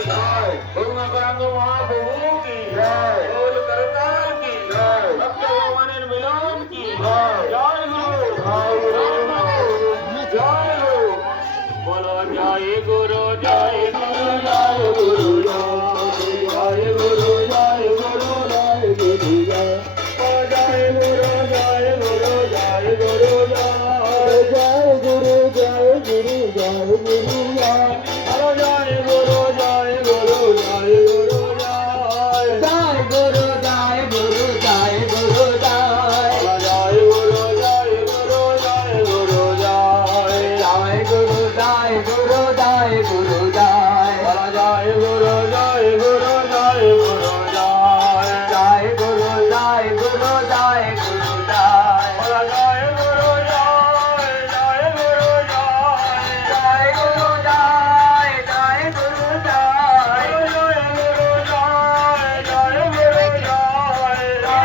गुरु गंग महाप्रभु की बोल करतार की भक्त भगवान मिलन की जय गुरु जय गुरु बोलो जय गुरु जय गुरु जय गुरु जय गुरु जय गुरु जय गुरु जय गुरु जय गुरु जय गुरु जय गुरु जय गुरु जय गुरु जय हेलो जय गुरु जय गुरु जय गुरु जय गुरु जय गुरु जय गुरु जय गुरु जय गुरु जय गुरु जय गुरु जय गुरु जय गुरु जय